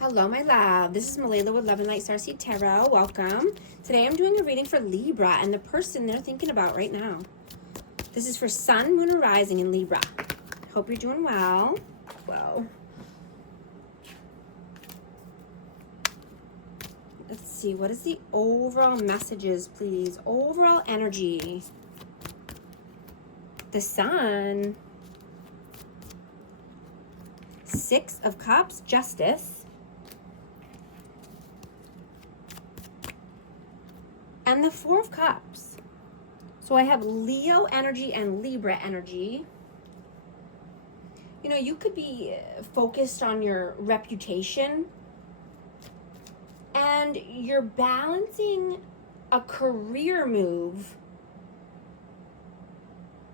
Hello, my love. This is Malayla with Love and Light Starseed Tarot. Welcome. Today I'm doing a reading for Libra and the person they're thinking about right now. This is for Sun, Moon, or Rising in Libra. Hope you're doing well. Whoa. Let's see. What is the overall messages, please? Overall energy. The Sun. Six of Cups. Justice. And the Four of Cups. So I have Leo energy and Libra energy. You know, you could be focused on your reputation and you're balancing a career move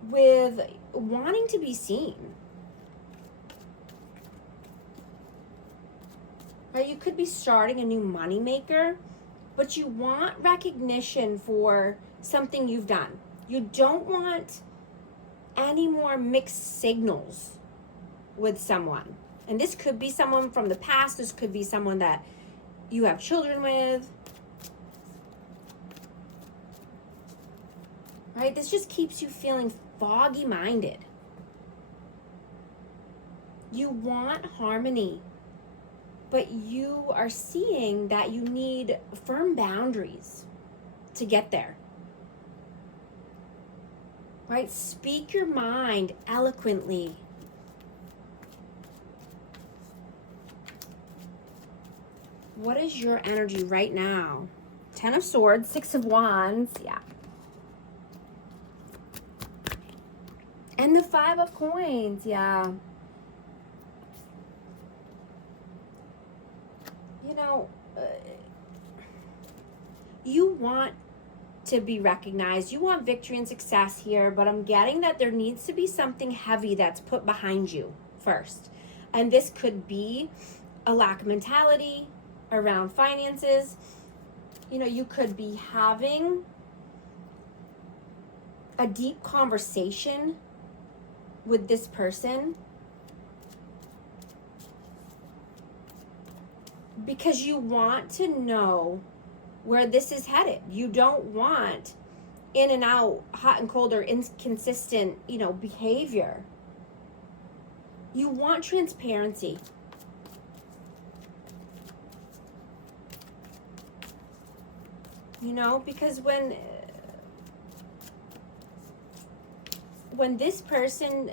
with wanting to be seen. Right? You could be starting a new moneymaker, but you want recognition for something you've done. You don't want any more mixed signals with someone. And this could be someone from the past. This could be someone that you have children with. Right? This just keeps you feeling foggy-minded. You want harmony, but you are seeing that you need firm boundaries to get there. Right? Speak your mind eloquently. What is your energy right now? 10 of Swords, 6 of Wands, yeah. And the 5 of Coins, yeah. You know, you want to be recognized. You want victory and success here, but I'm getting that there needs to be something heavy that's put behind you first. And this could be a lack of mentality around finances. You know, you could be having a deep conversation with this person because you want to know where this is headed. You don't want in and out, hot and cold, or inconsistent, behavior. You want transparency. Because when this person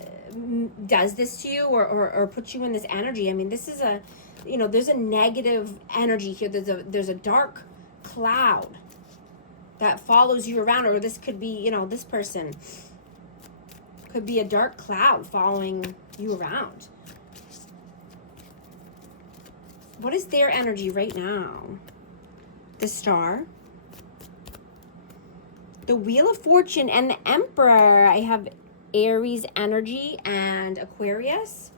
does this to you or puts you in this energy, I mean, this is there's a negative energy here. There's a dark cloud that follows you around, or this could be, this person could be a dark cloud following you around. What is their energy right now? The Star, the Wheel of Fortune, and the Emperor. I have Aries energy and Aquarius.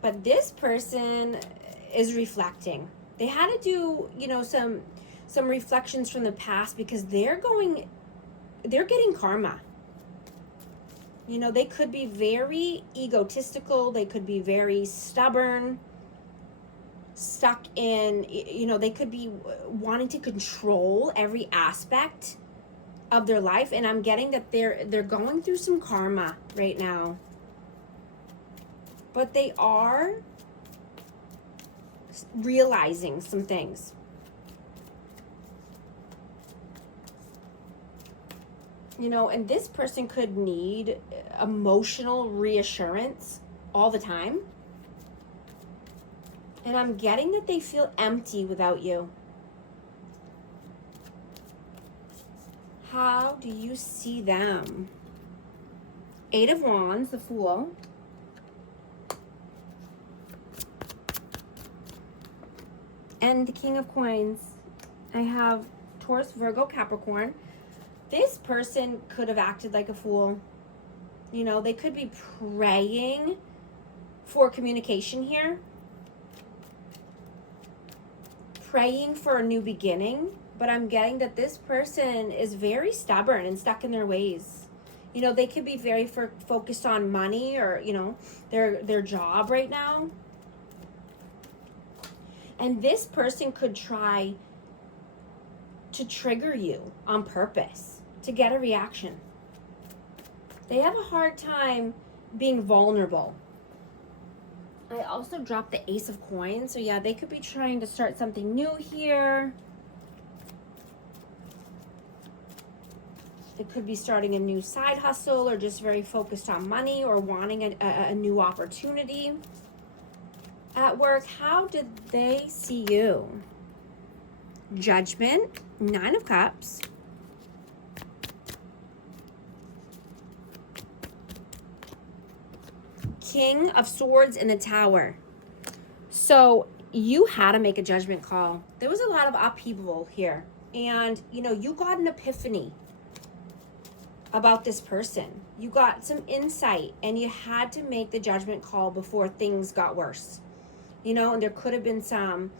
But this person is reflecting. They had to do, some reflections from the past because they're getting karma. They could be very egotistical. They could be very stubborn, stuck in, they could be wanting to control every aspect of their life. And I'm getting that they're going through some karma right now. But they are realizing some things. And this person could need emotional reassurance all the time. And I'm getting that they feel empty without you. How do you see them? 8 of Wands, the Fool. And the King of Coins. I have Taurus, Virgo, Capricorn. This person could have acted like a fool. They could be praying for communication here. Praying for a new beginning. But I'm getting that this person is very stubborn and stuck in their ways. They could be very focused on money or, their job right now. And this person could try to trigger you on purpose to get a reaction. They have a hard time being vulnerable. I also dropped the Ace of Coins. So yeah, they could be trying to start something new here. It could be starting a new side hustle or just very focused on money or wanting a new opportunity. At work, how did they see you? Judgment, 9 of Cups. King of Swords in the Tower. So you had to make a judgment call. There was a lot of upheaval here. And, you know, you got an epiphany about this person. You got some insight and you had to make the judgment call before things got worse. You know, and there could have been some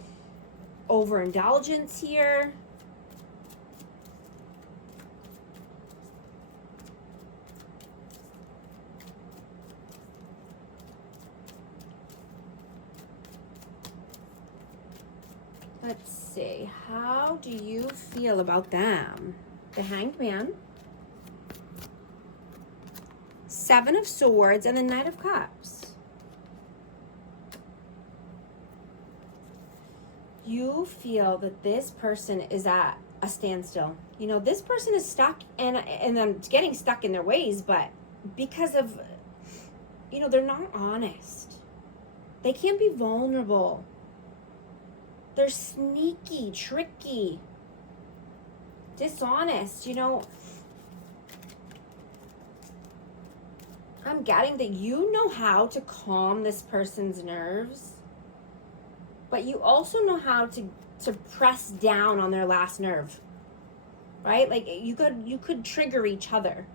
overindulgence here. Let's see. How do you feel about them? The Hanged Man, 7 of Swords, and the Knight of Cups. You feel that this person is at a standstill. You know, this person is stuck, and I'm getting stuck in their ways, but because of, you know, they're not honest. They can't be vulnerable. They're sneaky, tricky, dishonest, you know. I'm getting that you know how to calm this person's nerves, but you also know how to press down on their last nerve, right? Like you could trigger each other.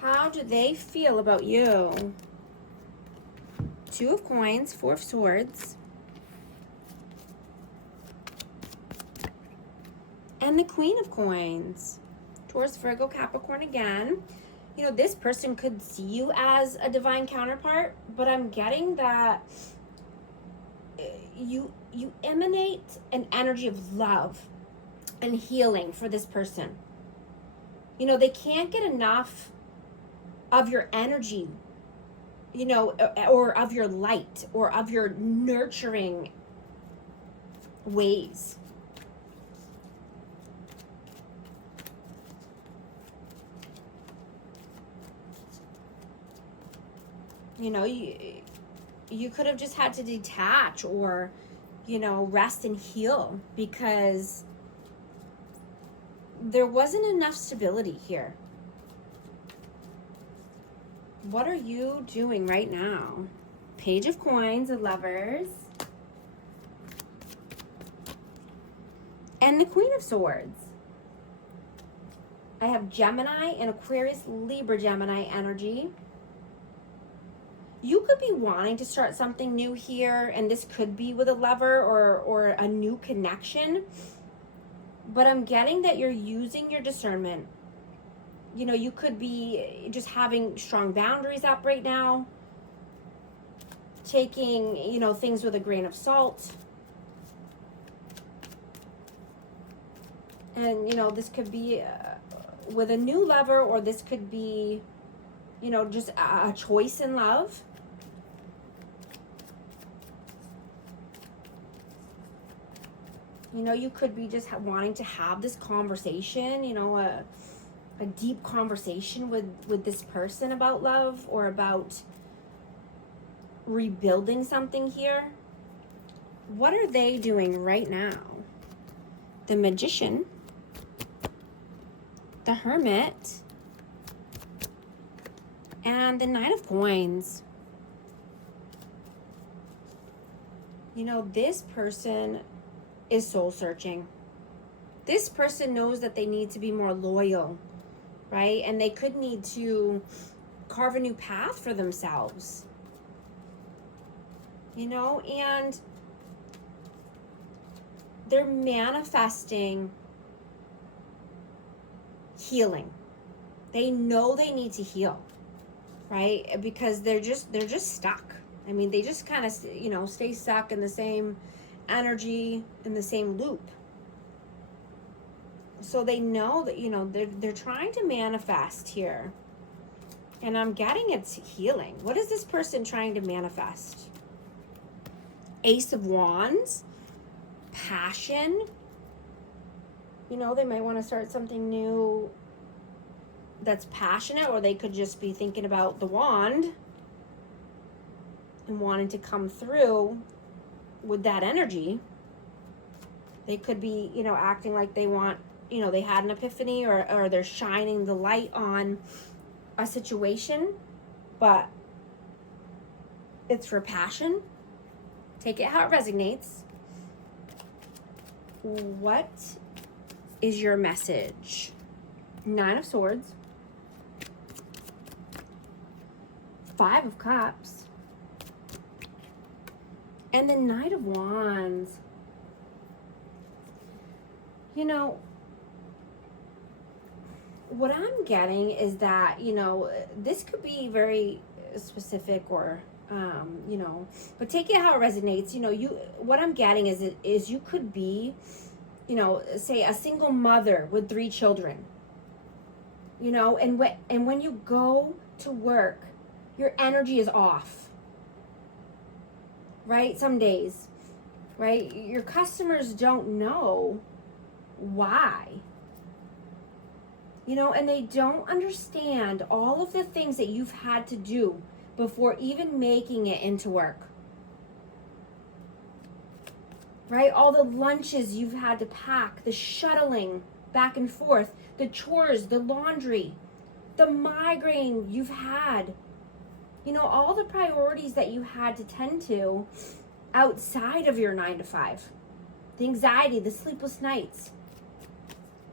How do they feel about you? 2 of Coins, 4 of Swords, and the Queen of Coins. Taurus, Virgo, Capricorn again. You know, this person could see you as a divine counterpart, but I'm getting that you emanate an energy of love and healing for this person. You know, they can't get enough of your energy, you know, or of your light or of your nurturing ways. You know, you could have just had to detach or, you know, rest and heal because there wasn't enough stability here. What are you doing right now? Page of Coins, of Lovers, and the Queen of Swords. I have Gemini and Aquarius, Libra, Gemini energy. You could be wanting to start something new here, and this could be with a lover or a new connection. But I'm getting that you're using your discernment. You know, you could be just having strong boundaries up right now, taking, you know, things with a grain of salt. And, you know, this could be with a new lover, or this could be, you know, just a choice in love. You know, you could be just wanting to have this conversation, you know, a deep conversation with this person about love or about rebuilding something here. What are they doing right now? The Magician, the Hermit, and the Knight of Coins. You know, this person is soul searching. This person knows that they need to be more loyal, right? And they could need to carve a new path for themselves, you know, and they're manifesting healing. They know they need to heal, right? Because they're just stuck. I mean, they just kind of, stay stuck in the same energy, in the same loop. So they know that, they're trying to manifest here. And I'm getting it's healing. What is this person trying to manifest? Ace of Wands, passion. They might want to start something new that's passionate, or they could just be thinking about the wand and wanting to come through with that energy. They could be, acting like they want, they had an epiphany, or they're shining the light on a situation, but it's for passion. Take it how it resonates. What is your message? 9 of Swords, 5 of Cups, and the Knight of Wands. What I'm getting is that, this could be very specific, or, but take it how it resonates. What I'm getting is you could be, say a single mother with 3 children, and when you go to work, your energy is off, right? Some days, right? Your customers don't know why. And they don't understand all of the things that you've had to do before even making it into work. Right? All the lunches you've had to pack, the shuttling back and forth, the chores, the laundry, the migraine you've had. All the priorities that you had to tend to outside of your 9 to 5. The anxiety, the sleepless nights,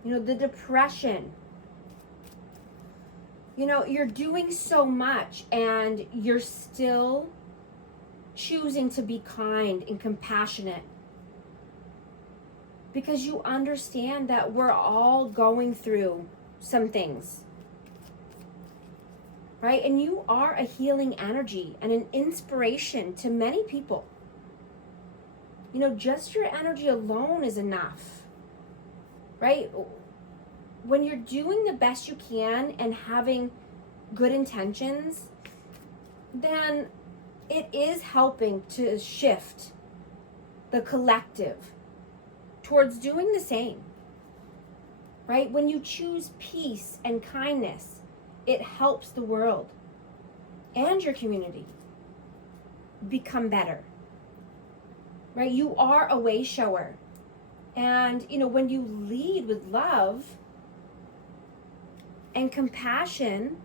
the depression. You're doing so much, and you're still choosing to be kind and compassionate, because you understand that we're all going through some things, right? And you are a healing energy and an inspiration to many people. Just your energy alone is enough, right? When you're doing the best you can and having good intentions, then it is helping to shift the collective towards doing the same, right? When you choose peace and kindness, it helps the world and your community become better, right? You are a way shower. And, when you lead with love and compassion,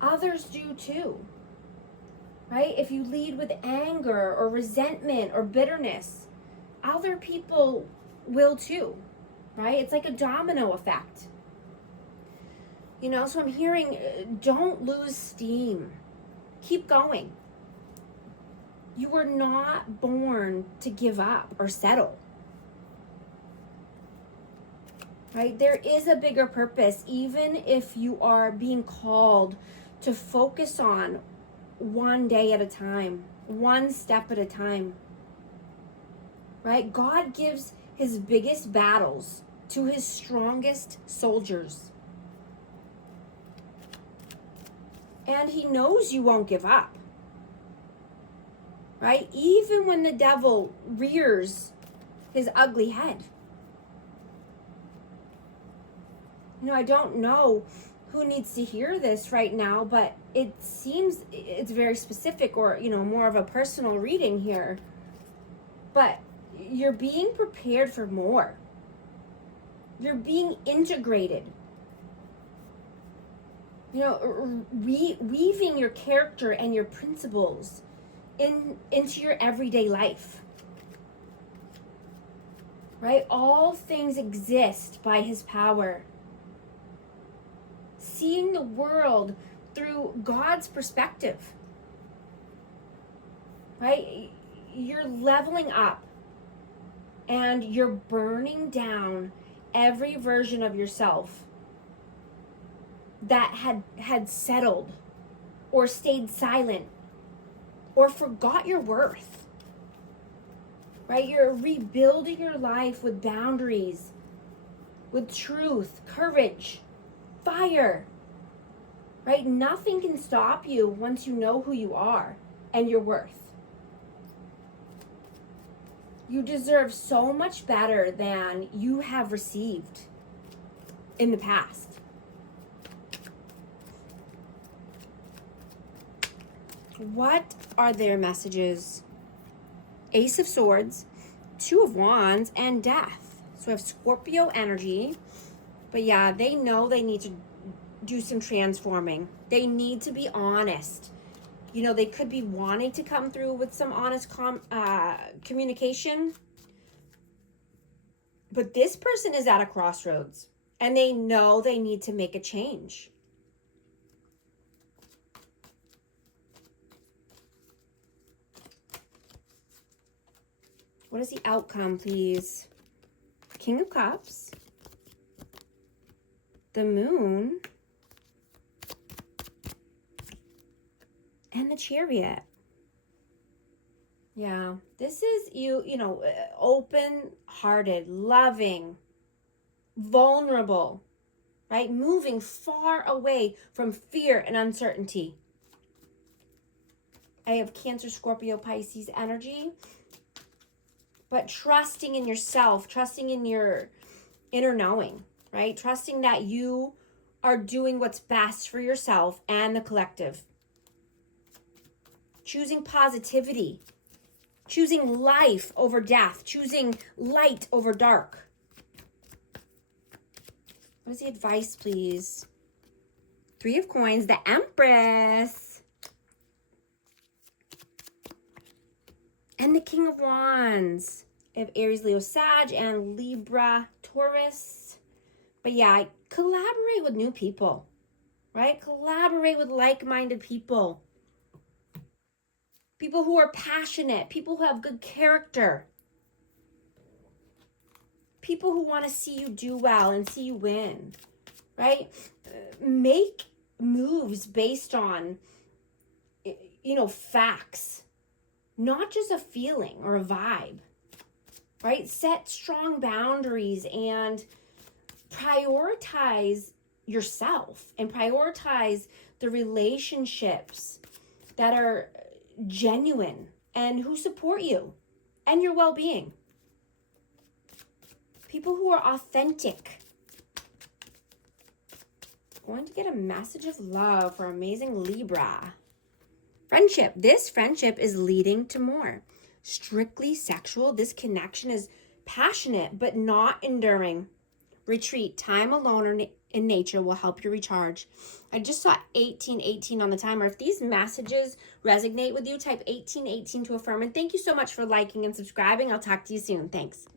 others do too, right? If you lead with anger or resentment or bitterness, other people will too, right? It's like a domino effect. So I'm hearing, don't lose steam. Keep going. You were not born to give up or settle. Right? There is a bigger purpose, even if you are being called to focus on one day at a time, one step at a time. Right? God gives his biggest battles to his strongest soldiers. And he knows you won't give up. Right? Even when the devil rears his ugly head. I don't know who needs to hear this right now, but it seems it's very specific, or, more of a personal reading here. But you're being prepared for more. You're being integrated. Weaving your character and your principles into your everyday life. Right? All things exist by his power. Seeing the world through God's perspective. Right? You're leveling up, and you're burning down every version of yourself that had settled or stayed silent or forgot your worth, right? You're rebuilding your life with boundaries, with truth, courage, fire, right? Nothing can stop you once you know who you are and your worth. You deserve so much better than you have received in the past. What are their messages? Ace of Swords, Two of Wands, and Death. So we have Scorpio energy. But yeah, they know they need to do some transforming. They need to be honest. You know, they could be wanting to come through with some honest communication. But this person is at a crossroads. And they know they need to make a change. What is the outcome, please? King of Cups. The Moon. And the Chariot. Yeah, this is you know, open-hearted, loving, vulnerable, right? Moving far away from fear and uncertainty. I have Cancer, Scorpio, Pisces energy. But trusting in yourself, trusting in your inner knowing, right? Trusting that you are doing what's best for yourself and the collective. Choosing positivity. Choosing life over death. Choosing light over dark. What is the advice, please? Three of Coins, the Empress. And the King of Wands. I have Aries, Leo, Sag, and Libra, Taurus. But yeah, collaborate with new people, right? Collaborate with like-minded people. People who are passionate. People who have good character. People who want to see you do well and see you win, right? Make moves based on, you know, facts. Not just a feeling or a vibe, right? Set strong boundaries and prioritize yourself and prioritize the relationships that are genuine and who support you and your well-being. People who are authentic. Going to get a message of love for amazing Libra. Friendship. This friendship is leading to more. Strictly sexual. This connection is passionate but not enduring. Retreat. Time alone or in nature will help you recharge. I just saw 1818 on the timer. If these messages resonate with you, type 1818 to affirm. And thank you so much for liking and subscribing. I'll talk to you soon. Thanks.